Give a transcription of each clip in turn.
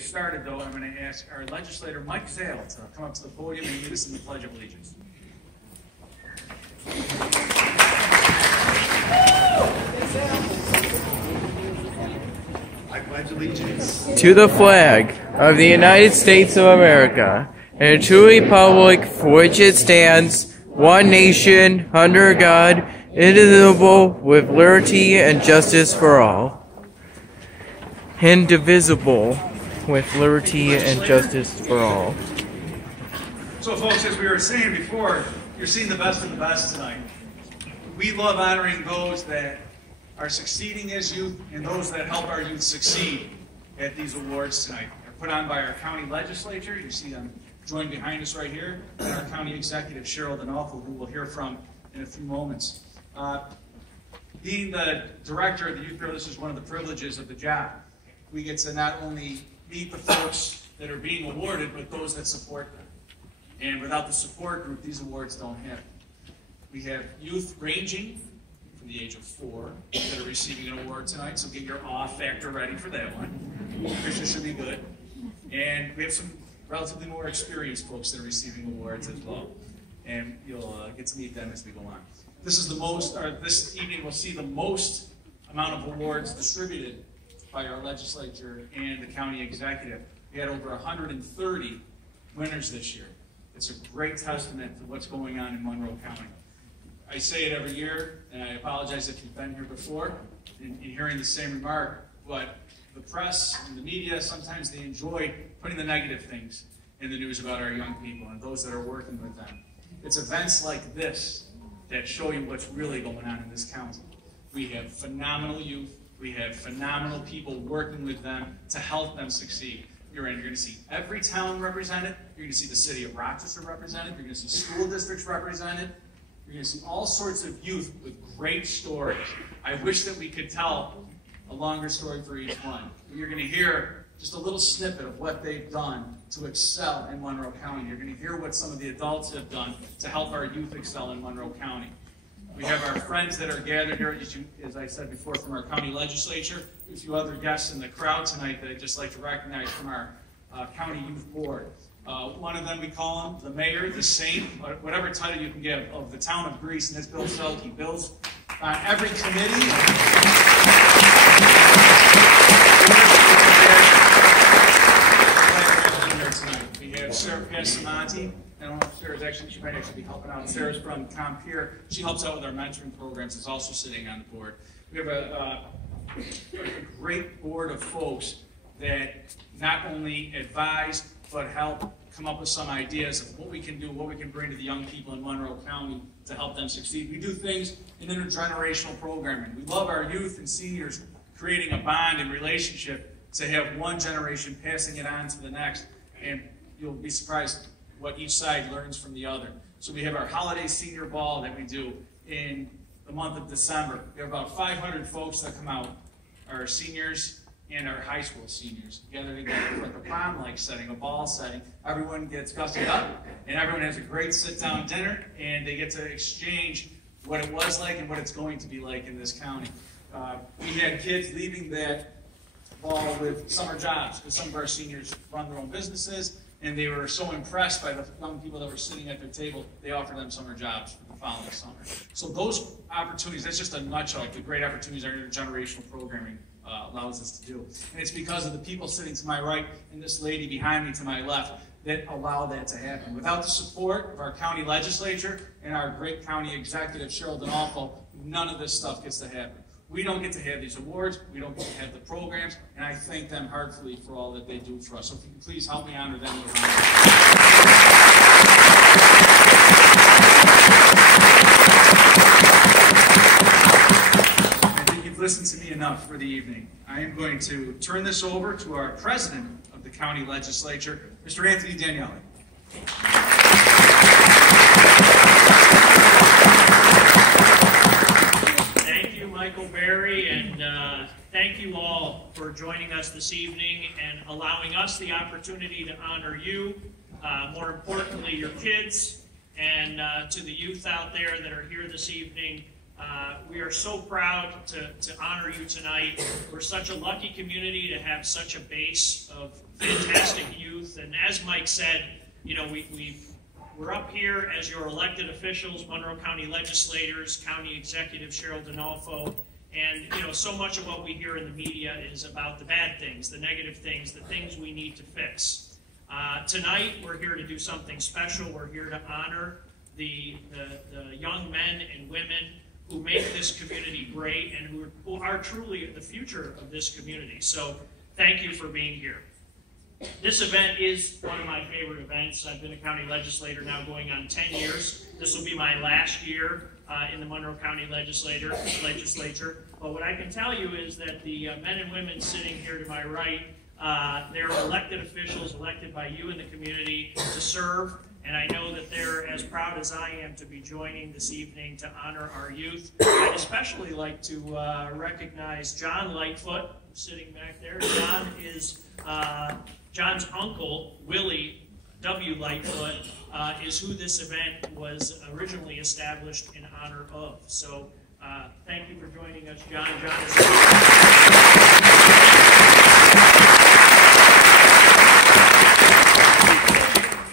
started, though, I'm going to ask our legislator, Mike Zale, to come up to the podium and lead us in the Pledge of Allegiance. I pledge allegiance to the flag of the United States of America and to the republic for which it stands, one nation, under God, indivisible, with liberty and justice for all. Indivisible, with liberty and justice for all. So, folks, as we were saying before, you're seeing the best of the best tonight. We love honoring those that are succeeding as youth and those that help our youth succeed at these awards tonight. They're put on by our county legislature. You see them joined behind us right here, and our county executive, Cheryl D'Onofrio, who we'll hear from in a few moments. Being the director of the Youth Bureau, this is one of the privileges of the job. We get to not only meet the folks that are being awarded, but those that support them. And without the support group, these awards don't happen. We have youth ranging from the age of 4 that are receiving an award tonight, so get your awe factor ready for that one. Christian should be good. And we have some relatively more experienced folks that are receiving awards as well. And you'll get to meet them as we go on. This is the most, or this evening we'll see the most amount of awards distributed by our legislature and the county executive. We had over 130 winners this year. It's a great testament to what's going on in Monroe County. I say it every year, and I apologize if you've been here before in hearing the same remark, but the press and the media, sometimes they enjoy putting the negative things in the news about our young people and those that are working with them. It's events like this that show you what's really going on in this county. We have phenomenal youth. We have phenomenal people working with them to help them succeed. You're going to see every town represented. You're going to see the city of Rochester represented. You're going to see school districts represented. You're going to see all sorts of youth with great stories. I wish that we could tell a longer story for each one. You're going to hear just a little snippet of what they've done to excel in Monroe County. You're going to hear what some of the adults have done to help our youth excel in Monroe County. We have our friends that are gathered here, as I said before, from our county legislature. A few other guests in the crowd tonight that I'd just like to recognize from our county youth board. One of them, we call him the mayor, the saint, whatever title you can give, of the town of Greece, and that's Bill Selke. Bill's on every committee. We have Sarah Passamonte. I don't know if Sarah's actually, she might actually be helping out. Sarah's from Compeer. She helps out with our mentoring programs, is also sitting on the board. We have a great board of folks that not only advise, but help come up with some ideas of what we can do, what we can bring to the young people in Monroe County to help them succeed. We do things in intergenerational programming. We love our youth and seniors creating a bond and relationship to have one generation passing it on to the next. And you'll be surprised what each side learns from the other. So we have our holiday senior ball that we do in the month of December. We have about 500 folks that come out, our seniors and our high school seniors, gather together for like a prom-like setting, a ball setting. Everyone gets gussied up, and everyone has a great sit-down dinner, and they get to exchange what it was like and what it's going to be like in this county. We had kids leaving that ball with summer jobs, because some of our seniors run their own businesses, and they were so impressed by the young people that were sitting at their table, they offered them summer jobs for the following summer. So those opportunities, that's just a nutshell of the great opportunities our intergenerational programming allows us to do. And it's because of the people sitting to my right and this lady behind me to my left that allow that to happen. Without the support of our county legislature and our great county executive, Cheryl D'Onofrio, none of this stuff gets to happen. We don't get to have these awards, we don't get to have the programs, and I thank them heartfully for all that they do for us. So if you can please help me honor them with a I think you've listened to me enough for the evening. I am going to turn this over to our president of the county legislature, Mr. Anthony Daniele. Michael Berry, and thank you all for joining us this evening and allowing us the opportunity to honor you, more importantly your kids, and to the youth out there that are here this evening. We are so proud to honor you tonight. We're such a lucky community to have such a base of fantastic youth. And as Mike said, you know, we're up here as your elected officials, Monroe County legislators, County Executive Cheryl D'Onofrio, and you know, so much of what we hear in the media is about the bad things, the negative things, the things we need to fix. Tonight, we're here to do something special. We're here to honor the young men and women who make this community great and who are truly the future of this community. So thank you for being here. This event is one of my favorite events. I've been a county legislator now going on 10 years. This will be my last year in the Monroe County legislature. But what I can tell you is that the men and women sitting here to my right, they're elected officials, elected by you in the community to serve. And I know that they're as proud as I am to be joining this evening to honor our youth. I'd especially like to recognize John Lightfoot, who's sitting back there. John is John's uncle, Willie W. Lightfoot, is who this event was originally established in honor of. So thank you for joining us, John. John is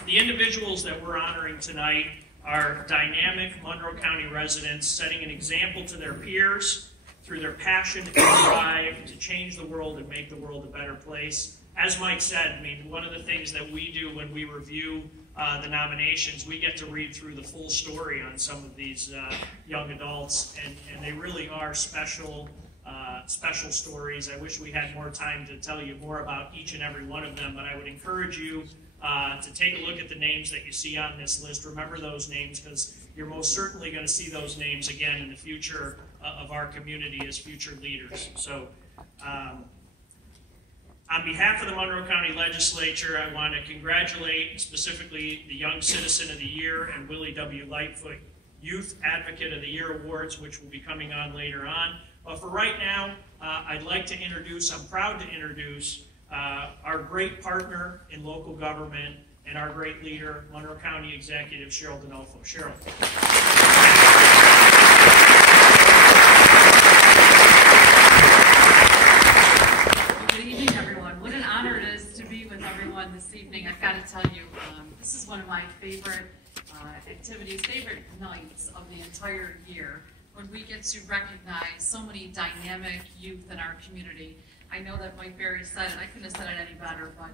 the individuals that we're honoring tonight are dynamic Monroe County residents setting an example to their peers through their passion and drive to change the world and make the world a better place. As Mike said, I mean, one of the things that we do when we review the nominations, we get to read through the full story on some of these young adults, and they really are special stories. I wish we had more time to tell you more about each and every one of them, but I would encourage you to take a look at the names that you see on this list. Remember those names, because you're most certainly going to see those names again in the future of our community as future leaders. So on behalf of the Monroe County Legislature, I want to congratulate specifically the Young Citizen of the Year and Willie W. Lightfoot Youth Advocate of the Year Awards, which will be coming on later on. But for right now, I'd like to introduce, I'm proud to introduce our great partner in local government and our great leader, Monroe County Executive Cheryl D'Onofrio. Cheryl. Good evening, everyone. What an honor it is to be with everyone this evening. I've got to tell you, this is one of my favorite activities, favorite nights of the entire year, when we get to recognize so many dynamic youth in our community. I know that Mike Berry said it, I couldn't have said it any better, but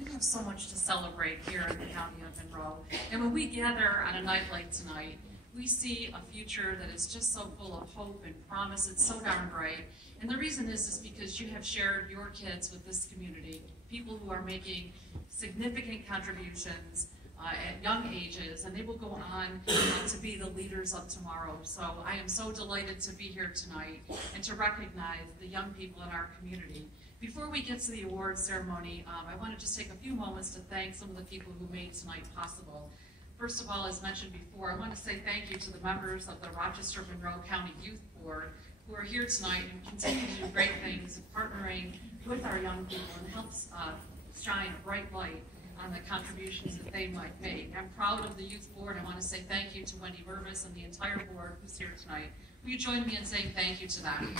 we have so much to celebrate here in the county of Monroe. And when we gather on a night like tonight, we see a future that is just so full of hope and promise. It's so darn bright. And the reason is because you have shared your kids with this community, people who are making significant contributions at young ages, and they will go on to be the leaders of tomorrow. So I am so delighted to be here tonight and to recognize the young people in our community. Before we get to the award ceremony, I want to just take a few moments to thank some of the people who made tonight possible. First of all, as mentioned before, I want to say thank you to the members of the Rochester-Monroe County Youth Board who are here tonight and continue to do great things, partnering with our young people and helps shine a bright light on the contributions that they might make. I'm proud of the Youth Board. I want to say thank you to Wendy Mervis and the entire board who's here tonight. Will you join me in saying thank you to them?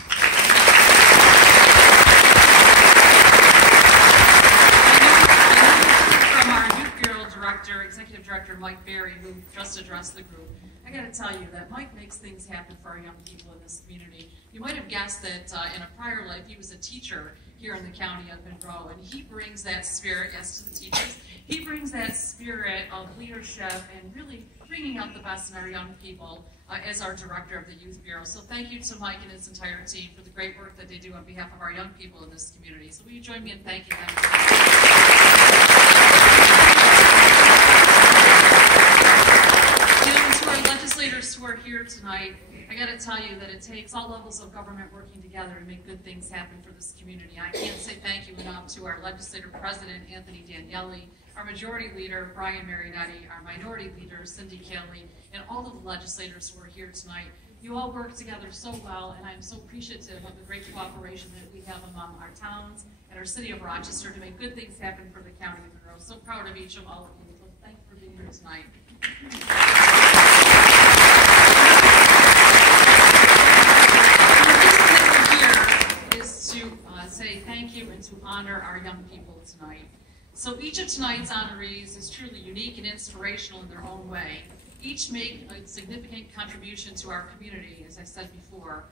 From our Youth Bureau Director, Executive Director Mike Berry, who just addressed the group, I got to tell you that Mike makes things happen for our young people in this community. You might have guessed that in a prior life he was a teacher here in the county of Monroe, and he brings that spirit, yes, to the teachers, he brings that spirit of leadership and really bringing out the best in our young people as our director of the Youth Bureau. So thank you to Mike and his entire team for the great work that they do on behalf of our young people in this community. So will you join me in thanking them? To our legislators who are here tonight, I got to tell you that it takes all levels of government working together to make good things happen for this community. I can't say thank you enough to our legislative president, Anthony Danielli, our majority leader, Brian Marinetti, our minority leader, Cindy Kelly, and all of the legislators who are here tonight. You all work together so well, and I'm so appreciative of the great cooperation that we have among our towns and our city of Rochester to make good things happen for the county of Monroe. So proud of each of all of you. So thank you for being here tonight. The reason that we're here is to say thank you and to honor our young people tonight. So each of tonight's honorees is truly unique and inspirational in their own way. Each make a significant contribution to our community, as I said before,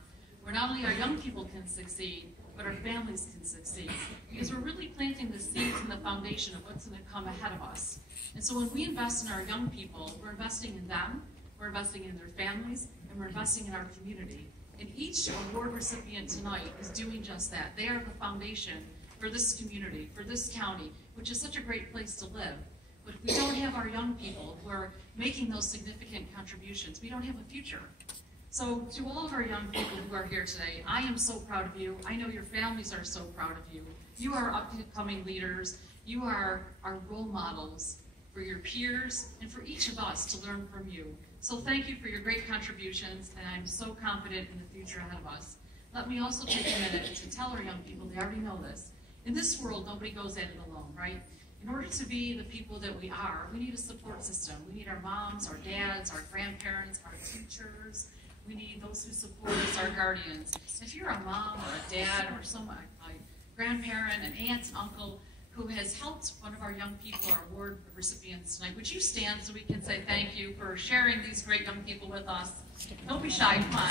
where not only our young people can succeed, but our families can succeed. Because we're really planting the seeds and the foundation of what's going to come ahead of us. And so when we invest in our young people, we're investing in them, we're investing in their families, and we're investing in our community. And each award recipient tonight is doing just that. They are the foundation for this community, for this county, which is such a great place to live. But if we don't have our young people who are making those significant contributions, we don't have a future. So to all of our young people who are here today, I am so proud of you. I know your families are so proud of you. You are upcoming leaders. You are our role models for your peers and for each of us to learn from you. So thank you for your great contributions, and I'm so confident in the future ahead of us. Let me also take a minute to tell our young people, they already know this. In this world, nobody goes at it alone, right? In order to be the people that we are, we need a support system. We need our moms, our dads, our grandparents, our teachers. We need those who support us, our guardians. If you're a mom or a dad or someone, a grandparent, an aunt, an uncle, who has helped one of our young people, our award recipients tonight, would you stand so we can say thank you for sharing these great young people with us? Don't be shy, come on.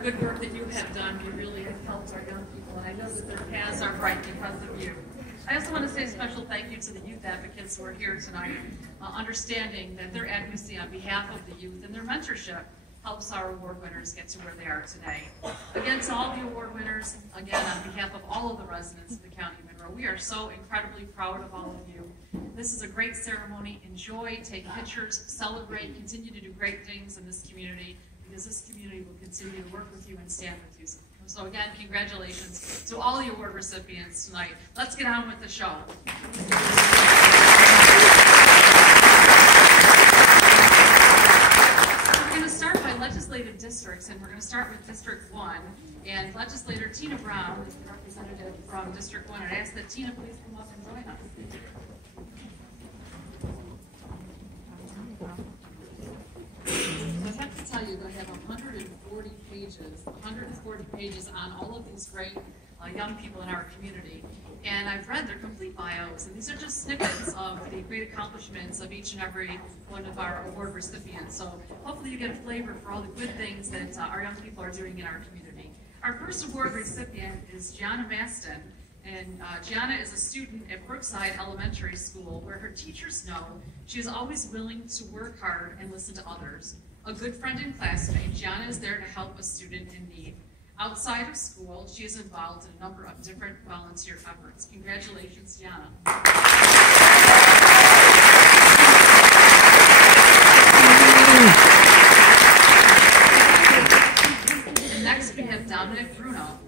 Good work that you have done. You really have helped our young people, and I know that their paths are bright because of you. I also want to say a special thank you to the youth advocates who are here tonight, understanding that their advocacy on behalf of the youth and their mentorship helps our award winners get to where they are today. Again, to all the award winners, again, on behalf of all of the residents of the County of Monroe, we are so incredibly proud of all of you. This is a great ceremony. Enjoy, take pictures, celebrate, continue to do great things in this community, because this community will continue to work with you and stand with you. So again, congratulations to all the award recipients tonight. Let's get on with the show. We're going to start by legislative districts, and we're going to start with District 1. And Legislator Tina Brown is the representative from District 1. I'd ask that Tina please come up and join us. I have to tell you, I have 140 pages on all of these great young people in our community. And I've read their complete bios, and these are just snippets of the great accomplishments of each and every one of our award recipients. So hopefully you get a flavor for all the good things that our young people are doing in our community. Our first award recipient is Gianna Maston. And Gianna is a student at Brookside Elementary School, where her teachers know she is always willing to work hard and listen to others. A good friend and classmate, Gianna is there to help a student in need. Outside of school, she is involved in a number of different volunteer efforts. Congratulations, Gianna. And next we have Dominic Bruno.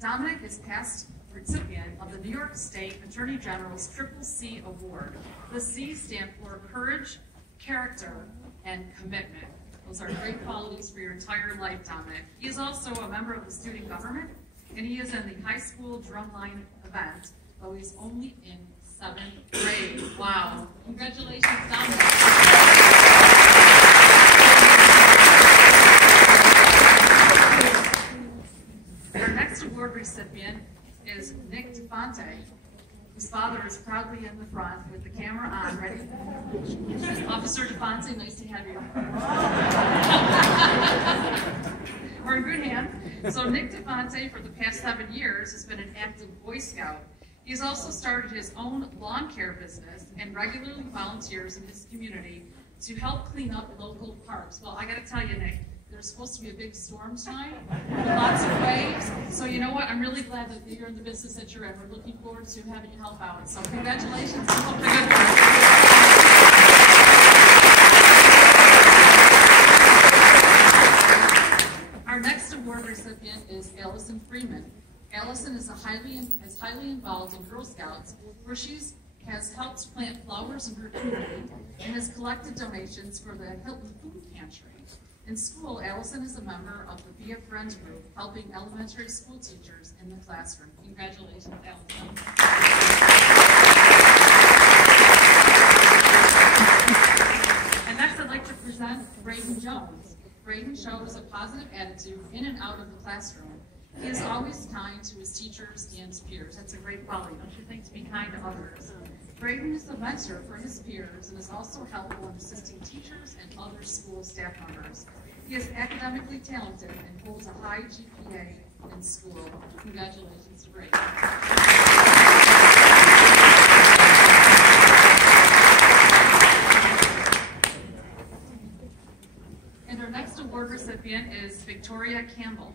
Dominic is past recipient of the New York State Attorney General's CCC Award. The C stand for Courage, Character, and Commitment. Those are great qualities for your entire life, Dominic. He is also a member of the student government, and he is in the high school drumline event, though he's only in 7th grade. Wow. Congratulations, Dominic. Our next award recipient is Nick DeFonte, whose father is proudly in the front with the camera on, ready? Officer DeFonte, nice to have you. We're in good hands. So Nick DeFonte, for the past 7 years, has been an active Boy Scout. He's also started his own lawn care business and regularly volunteers in his community to help clean up local parks. Well, I gotta tell you, Nick, there's supposed to be a big storm tonight, lots of waves. So you know what? I'm really glad that you're in the business that you're in. We're looking forward to having you help out. So congratulations. Our next award recipient is Allison Freeman. Allison is highly involved in Girl Scouts, where she has helped plant flowers in her community and has collected donations for the Hilton Food Pantry. In school, Allison is a member of the Be a Friend group, helping elementary school teachers in the classroom. Congratulations, Allison. Braden shows a positive attitude in and out of the classroom. He is always kind to his teachers and peers. That's a great quality, don't you think, to be kind to others? Braden is the mentor for his peers and is also helpful in assisting teachers and other school staff members. He is academically talented and holds a high GPA in school. Congratulations to Braden. And our next award recipient is Victoria Campbell.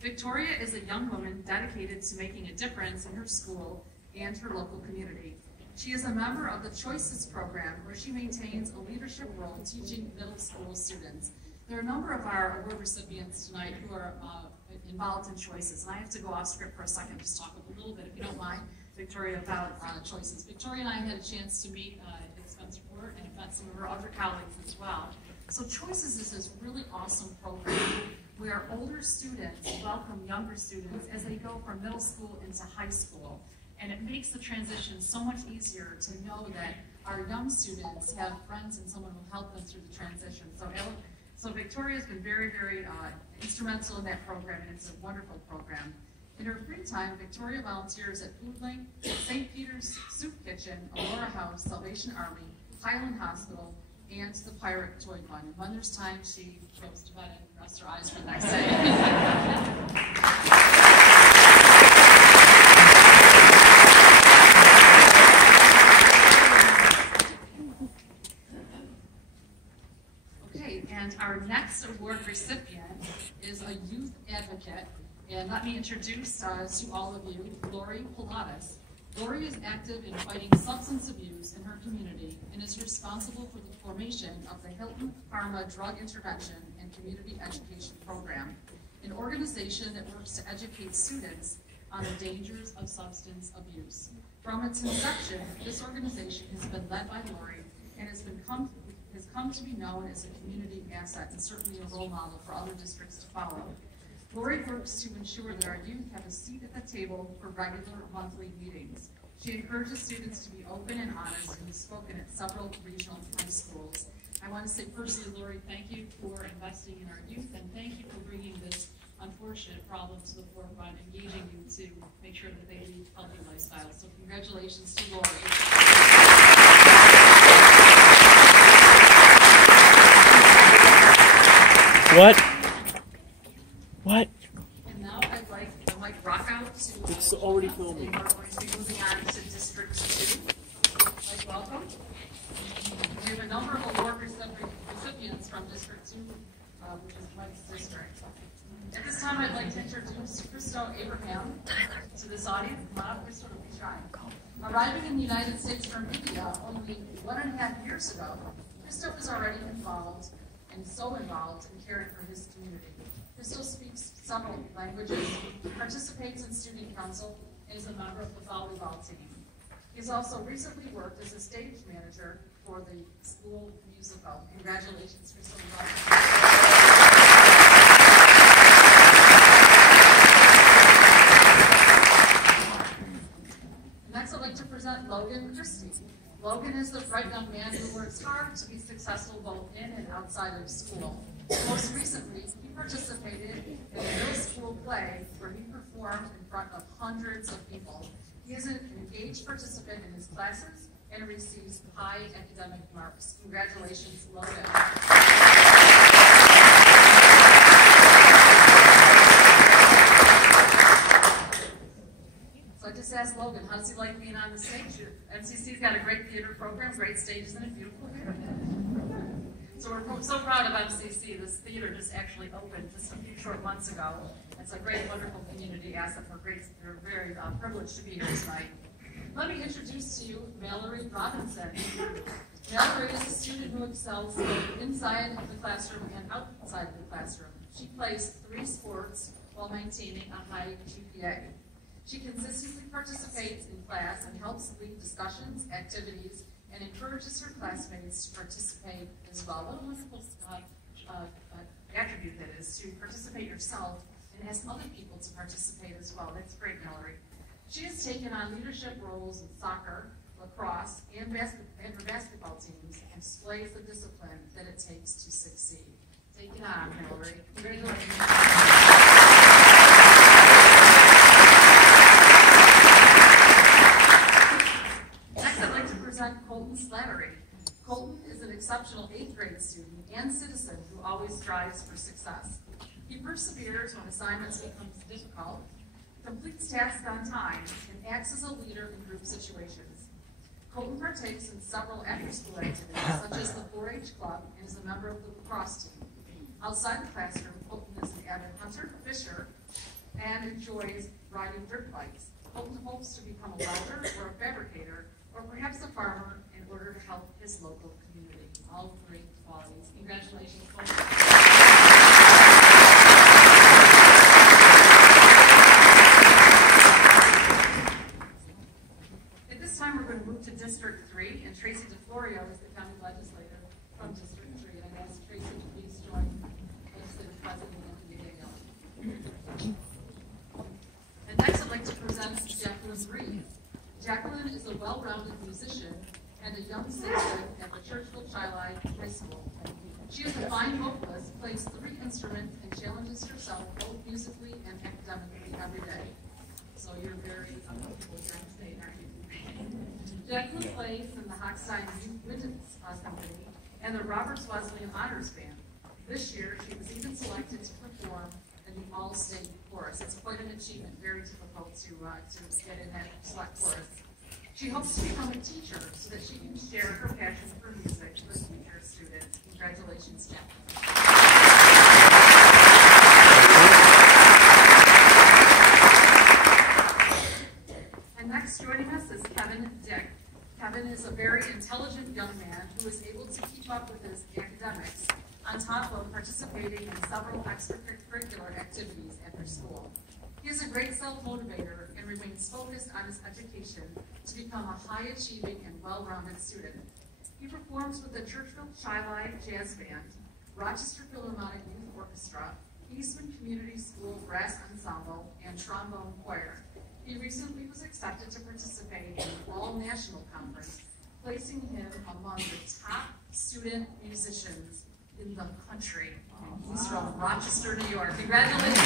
Victoria is a young woman dedicated to making a difference in her school and her local community. She is a member of the Choices program, where she maintains a leadership role teaching middle school students. There are a number of our award recipients tonight who are involved in Choices, and I have to go off script for a second, just talk a little bit, if you don't mind, Victoria, about Choices. Victoria and I had a chance to meet at Spencerport and met some of her other colleagues as well. So Choices is this really awesome program where older students welcome younger students as they go from middle school into high school. And it makes the transition so much easier to know that our young students have friends and someone who will help them through the transition. So Victoria's been very, very instrumental in that program, and it's a wonderful program. In her free time, Victoria volunteers at Food Link, St. Peter's Soup Kitchen, Aurora House, Salvation Army, Highland Hospital, and the Pirate Toy Fund. And when there's time, she goes to bed and rests her eyes for the next day. And our next award recipient is a youth advocate. And let me introduce to all of you, Lori Pilatus. Lori is active in fighting substance abuse in her community and is responsible for the formation of the Hilton Pharma Drug Intervention and Community Education Program, an organization that works to educate students on the dangers of substance abuse. From its inception, this organization has been led by Lori and has come to be known as a community asset and certainly a role model for other districts to follow. Lori works to ensure that our youth have a seat at the table for regular monthly meetings. She encourages students to be open and honest and has spoken at several regional high schools. I want to say personally, Lori, thank you for investing in our youth, and thank you for bringing this unfortunate problem to the forefront, engaging youth to make sure that they lead healthy lifestyles. So congratulations to Lori. What? And now I'd like Mike Rockout to... It's already filming. We're going to be moving on to District 2. Mike, welcome. We have a number of award recipients from District 2, which is Mike's district. At this time, I'd like to introduce Christo Abraham to this audience. Come on up, Christo, don't be shy. Arriving in the United States from India only 1.5 years ago, Christo is already involved and so involved in caring for his community. Christo speaks several languages, participates in student council, and is a member of the volleyball team. He's also recently worked as a stage manager for the school musical. Congratulations, Christo. Next, I'd like to present Logan Christie. Logan is the bright young man who works hard to be successful both in and outside of school. Most recently, he participated in a middle school play where he performed in front of hundreds of people. He is an engaged participant in his classes and receives high academic marks. Congratulations, Logan. So I just asked Logan, how does he like being on the stage? MCC's got a great theater program, great stages, and a beautiful theater. So we're so proud of MCC. This theater just actually opened just a few short months ago. It's a great, wonderful community asset. We're very privileged to be here tonight. Let me introduce to you Mallory Robinson. Mallory is a student who excels both inside of the classroom and outside the classroom. She plays 3 sports while maintaining a high GPA. She consistently participates in class and helps lead discussions, activities, and encourages her classmates to participate as well. What a wonderful attribute that is, to participate yourself and ask other people to participate as well. That's great, Mallory. She has taken on leadership roles in soccer, lacrosse, and her basketball teams, and displays the discipline that it takes to succeed. Take it on, Hillary. Congratulations. Next, I'd like to present Colton Slattery. Colton is an exceptional 8th grade student and citizen who always strives for success. He perseveres when assignments become difficult, completes tasks on time, and acts as a leader in group situations. Colton partakes in several after-school activities, such as the 4-H club, and is a member of the lacrosse team. Outside the classroom, Colton is an avid hunter, fisher, and enjoys riding dirt bikes. Colton hopes to become a welder or a fabricator, or perhaps a farmer, in order to help his local community. All great qualities. Congratulations, Colton. At this time, we're going to move to District 3, and Tracy DeFlorio is the county legislator from District 3. And I ask Tracy to please join Legislative President Anthony Daniel. And next, I'd like to present Jacqueline Reed. Jacqueline is a well-rounded musician and a young citizen at the Churchville Shiloh High School. She is a fine vocalist, plays 3 instruments, and challenges herself both musically and academically every day. So you're very uncomfortable trying to say, aren't you? Jacqueline plays in the Hochstein Youth Wind Company and the Roberts Wesleyan Honors Band. This year, she was even selected to perform in the All-State Chorus. It's quite an achievement, very difficult to get in that select chorus. She hopes to become a teacher so that she can share her passion for music with future students. Congratulations, Jacqueline. And next joining us is Kevin Dick. Kevin is a very intelligent young man who is able to keep up with his academics on top of participating in several extracurricular activities after school. He is a great self-motivator and remains focused on his education to become a high-achieving and well-rounded student. He performs with the Churchville Shiloh Jazz Band, Rochester Philharmonic Youth Orchestra, Eastman Community School Brass Ensemble, and Trombone Choir. He recently was accepted to participate in the All-National Conference, placing him among the top student musicians in the country. And he's from Rochester, New York. Congratulations.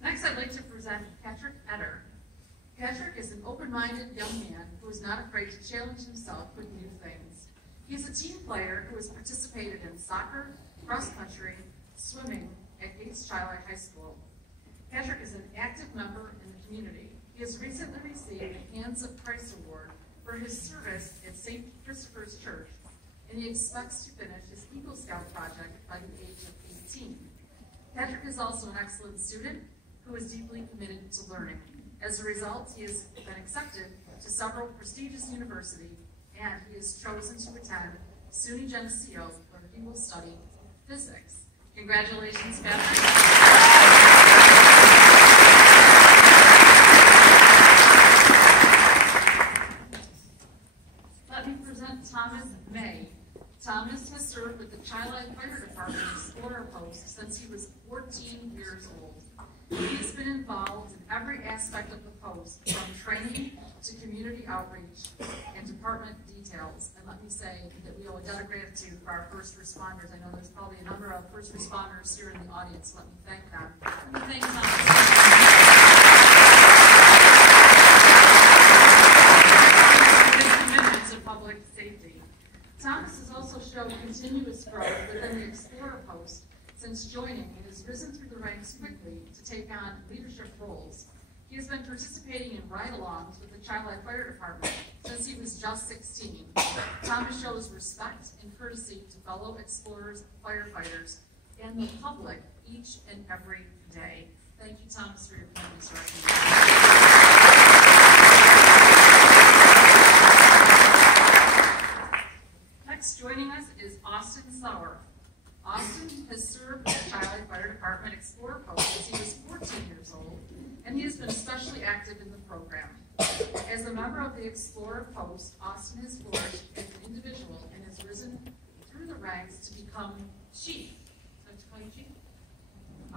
Next, I'd like to present Patrick Etter. Patrick is an open-minded young man who is not afraid to challenge himself with new things. He's a team player who has participated in soccer, cross-country, swimming at Gates Shiloh High School. Patrick is an active member in the community. He has recently received a Hands of Christ Award for his service at St. Christopher's Church, and he expects to finish his Eagle Scout project by the age of 18. Patrick is also an excellent student who is deeply committed to learning. As a result, he has been accepted to several prestigious universities, and he has chosen to attend SUNY Geneseo, where he will study physics. Congratulations, Patrick. Let me present Thomas May. Thomas has served with the Shiloh Fire Department Explorer Post since he was 14 years old. He has been involved in every aspect of the post, from training to community outreach and department details. And let me say that we owe a debt of gratitude for our first responders. I know there's probably a number of first responders here in the audience. Let me thank them. Let me thank Thomas. Commitment to public safety. Thomas has also shown continuous growth within the Explorer Post since joining and has risen through the ranks quickly to take on leadership roles. He has been participating in ride-alongs with the Shiloh Fire Department since he was just 16. Thomas shows respect and courtesy to fellow explorers, firefighters, and the public each and every day. Thank you, Thomas, for your commitment to our community. Next, joining us is Austin Sauer. Austin has served with the Shiloh Fire Department Explorer Post since he was 14 years old, and he has been especially active in the program. As a member of the Explorer Post, Austin has flourished as an individual and has risen through the ranks to become chief. So to call you chief?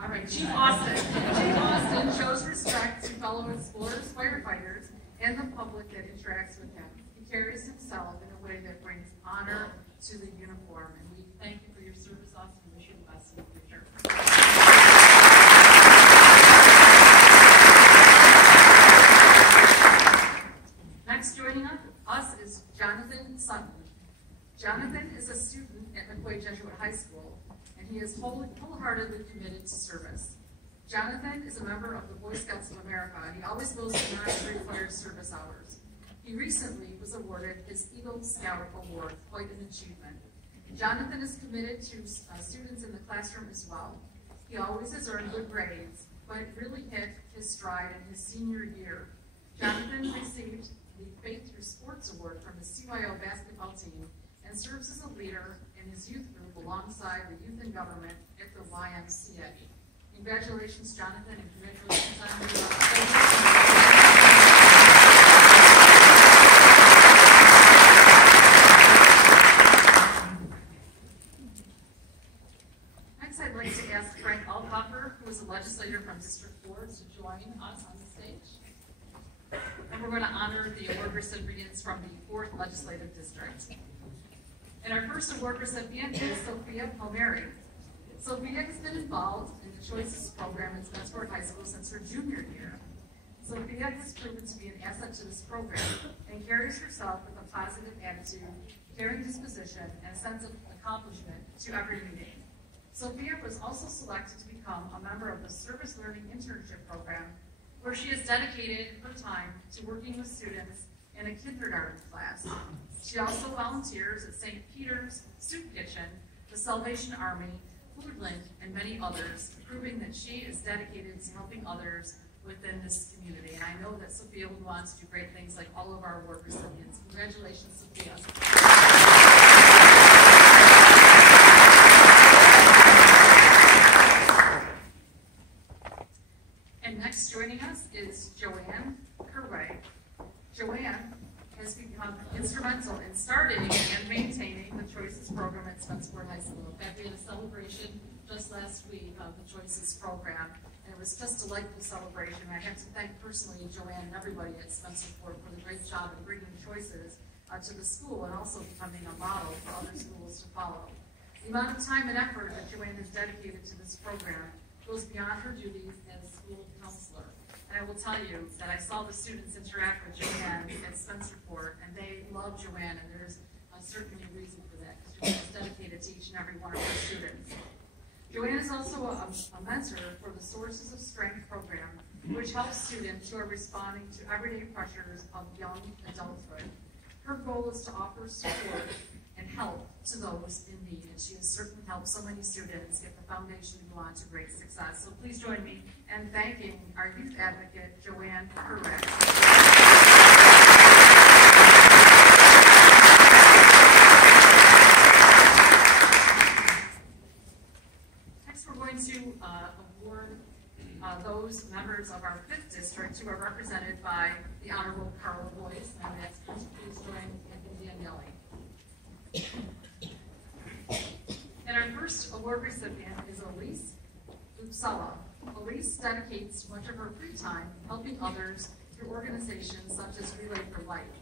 All right, Chief Austin. Chief Austin shows respect to fellow explorers, firefighters, and the public that interacts with him. He carries himself in a way that brings honor to the uniform, and we thank you for your service, Austin, and wish you the best in the future. Next joining us is Jonathan Sutton. Jonathan is a student at McCoy Jesuit High School, and he is wholeheartedly committed to service. Jonathan is a member of the Boy Scouts of America, and he always goes beyond the required service hours. He recently was awarded his Eagle Scout Award, quite an achievement. Jonathan is committed to students in the classroom as well. He always has earned good grades, but really hit his stride in his senior year. Jonathan received the Faith Through Sports Award from the CYO basketball team and serves as a leader in his youth group alongside the youth in government at the YMCA. Congratulations, Jonathan, and congratulations on your Next, I'd like to ask Frank Althoffer, who is a legislator from District 4, to join us on the stage. And we're going to honor the award recipients from the 4th Legislative District. And our first award recipient is Sophia Palmieri. Sophia has been involved in the Choices program at Spencerport High School since her junior year. Sophia has proven to be an asset to this program and carries herself with a positive attitude, caring disposition, and a sense of accomplishment to every meeting. Sophia was also selected to become a member of the Service Learning Internship Program, where she has dedicated her time to working with students in a kindergarten class. She also volunteers at St. Peter's Soup Kitchen, the Salvation Army, Foodland, and many others, proving that she is dedicated to helping others within this community. And I know that Sophia will go on to do great things like all of our award recipients. Congratulations, Sophia. And next joining us is Joanne Kerway. Joanne has become instrumental in starting and maintaining the Choices program at Spencerport High School. In fact, we had a celebration just last week of the Choices program, and it was just a delightful celebration. I have to thank personally Joanne and everybody at Spencerport for the great job in bringing Choices to the school and also becoming a model for other schools to follow. The amount of time and effort that Joanne has dedicated to this program goes beyond her duties as school counselor. And I will tell you that I saw the students interact with Joanne at Spencerport, and they love Joanne, and there's certainly a reason for that, because Joanne is dedicated to each and every one of her students. Joanne is also a mentor for the Sources of Strength program, which helps students who are responding to everyday pressures of young adulthood. Her goal is to offer support and help to those in need, and she has certainly helped so many students get the foundation to go on to great success. So please join me in thanking our youth advocate, Joanne Kerway. Next, we're going to award those members of our 5th district who are represented by the Honorable Carl Boyce, and that's please join Anthony Daniele. And our first award recipient is Elise Uppsala. Elise dedicates much of her free time helping others through organizations such as Relay for Life.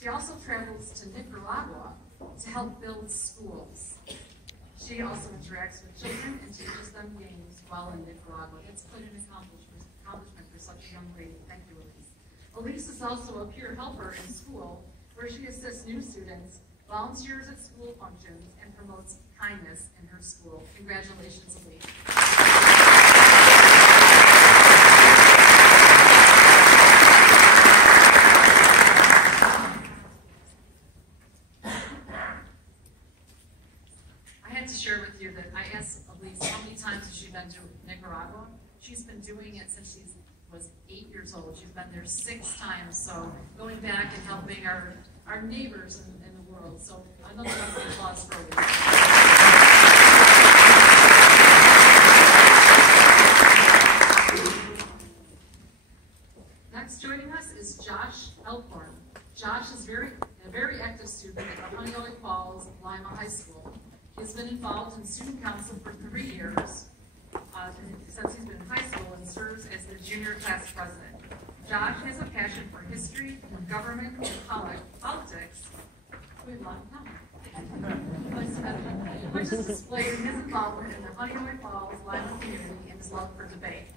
She also travels to Nicaragua to help build schools. She also interacts with children and teaches them games while in Nicaragua. It's quite an accomplishment for such a young lady. Thank you, Elise. Elise is also a peer helper in school where she assists new students, volunteers at school functions, and promotes kindness in her school. Congratulations, Elise. I had to share with you that I asked Elise how many times has she been to Nicaragua. She's been doing it since she was 8 years old. She's been there 6 times, so going back and helping our neighbors in the world. So another round of applause for Elise. Next joining us is Josh Elkhorn. Josh is a very active student at the Honeoye Falls Lima High School. He's been involved in student council for 3 years since he's been in high school and serves as the junior class president. Josh has a passion for history, government, and politics. We love which is displayed in his involvement in the Honeoye Falls Lima community and his love for debate.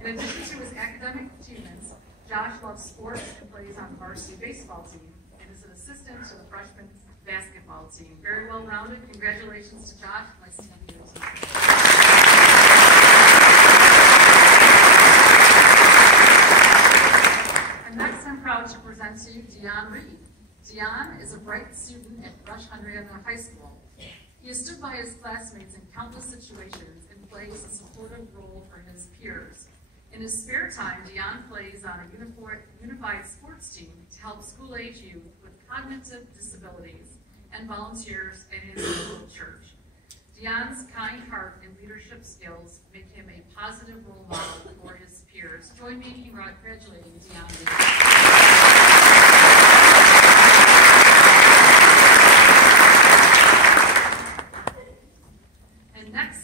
In addition to his academic achievements, Josh loves sports and plays on the varsity baseball team and is an assistant to the freshman basketball team. Very well-rounded. Congratulations to Josh. Nice to have you. And next, I'm proud to present to you Dion Reed. Dion is a bright student at Rush Henrietta High School. He has stood by his classmates in countless situations and plays a supportive role for his peers. In his spare time, Dion plays on a unified sports team to help school-age youth with cognitive disabilities and volunteers at his local church. Dion's kind heart and leadership skills make him a positive role model for his peers. Join me in congratulating Dion Reed.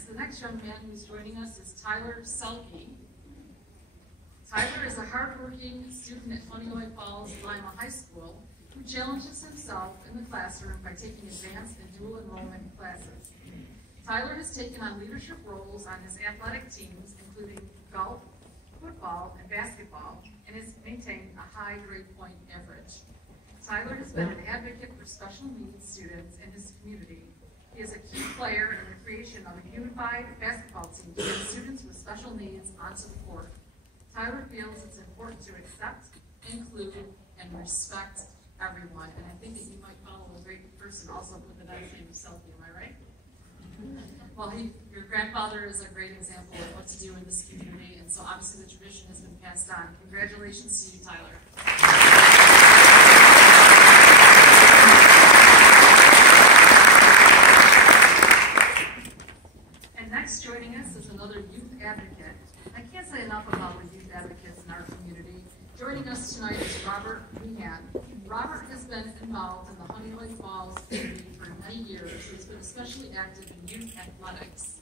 The next young man who's joining us is Tyler Selke. Tyler is a hardworking student at Honeoye Falls Lima High School who challenges himself in the classroom by taking advanced and dual enrollment classes. Tyler has taken on leadership roles on his athletic teams, including golf, football, and basketball, and has maintained a high grade point average. Tyler has been an advocate for special needs students in his community. He is a key player in the creation of a unified basketball team to get students with special needs onto the court. Tyler feels it's important to accept, include, and respect everyone. And I think that you might follow a great person also with the nice name of Selke, am I right? Well, your grandfather is a great example of what to do in this community, and so obviously the tradition has been passed on. Congratulations to you, Tyler. Next joining us is another youth advocate. I can't say enough about the youth advocates in our community. Joining us tonight is Robert Meehan. Robert has been involved in the Honeoye Falls community for many years. He's been especially active in youth athletics.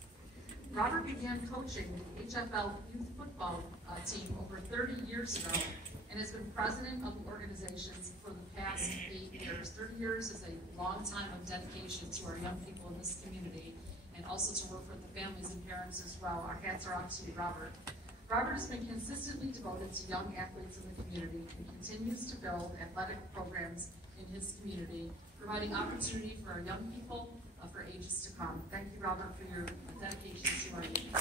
Robert began coaching the HFL youth football team over 30 years ago and has been president of the organizations for the past 8 years. 30 years is a long time of dedication to our young people in this community, and also to work with the families and parents as well. Our hats are off to you, Robert. Robert has been consistently devoted to young athletes in the community and continues to build athletic programs in his community, providing opportunity for our young people for ages to come. Thank you, Robert, for your dedication to our youth.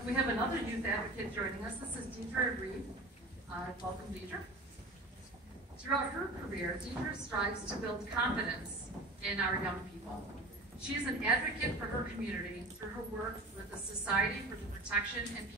And we have another youth advocate joining us. This is Deidre Reed. Welcome, Deidre. Throughout her career, Deidre strives to build confidence in our young people. She is an advocate for her community through her work with the Society for the Protection and